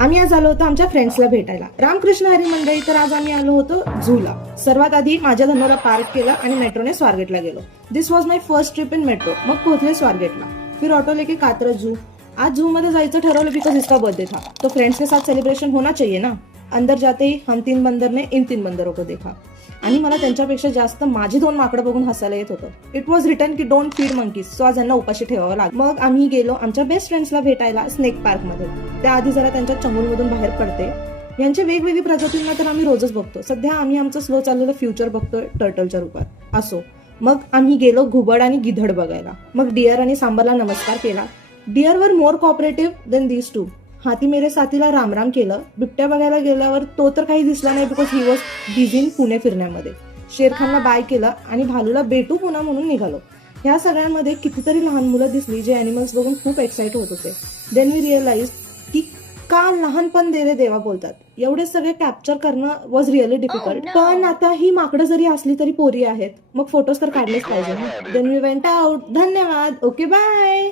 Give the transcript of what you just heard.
आम्ही आज आलो होतो आमच्या फ्रेंड्सला भेटायला. रामकृष्ण हरी मंडळी. तर आज आम्ही आलो होतो झूला. सर्वात आधी माझ्या धनोरा पार्क केला आणि मेट्रोने स्वारगेटला गेलो. This was my first trip in metro. मग पोहोचले स्वारगेटला. फिर ऑटो लेके कात्रज जू. आज जू मध्ये जायचं ठरवलं बिकॉज इसका बर्थडे था, तो फ्रेंड्स के साथ सेलिब्रेशन होना चाहिए ना. अंदर जाते ही हम तीन बंदर ने इन तीन बंदरों को देखा. आणि मला त्यांच्यापेक्षा जास्त माझी दोन माकडं बघून हसायला येत होतं. इट वॉज रिटन की डोंट फीड मंकीज, सो आज यांना उपाशी ठेवावं लागलं. मग आम्ही गेलो आमच्या बेस्ट फ्रेंड्सला भेटायला स्नेक पार्क मध्ये. त्याआधी जरा त्यांच्या चंगुलमधून बाहेर पडते. यांच्या वेगवेगळी प्रजातींना तर आम्ही रोजच बघतो. सध्या आम्ही आमचं स्लो चाललेलं फ्युचर बघतोय टर्टलच्या रूपात. असो, मग आम्ही गेलो घुबड आणि गिधड बघायला. मग डिअर आणि सांबरला नमस्कार केला. डिअर वर मोर कॉपरेटिव्ह देन दीज टू. हाती मेरे साथीला रामराम केलं. बिबट्या बघायला गेल्यावर तो तर काही दिसला नाही because he was busy in Pune फिरण्यामध्ये. शेरखानला बाय केलं आणि भालूला बेटू पुन्हा म्हणून निघालो. ह्या सगळ्यांमध्ये कितीतरी लहान मुलं दिसली जे अॅनिमल्स बघून खूप एक्साइट होत होते. देन वी रिअलाइज की का लहानपण दे रे देवा बोलतात. एवढे सगळे कॅप्चर करणं वॉज रिअली डिफिकल्ट. पण आता ही माकडं जरी असली तरी पोरी आहेत, मग फोटोज तर काढलेच पाहिजे ना. Then we went out. धन्यवाद. Okay bye.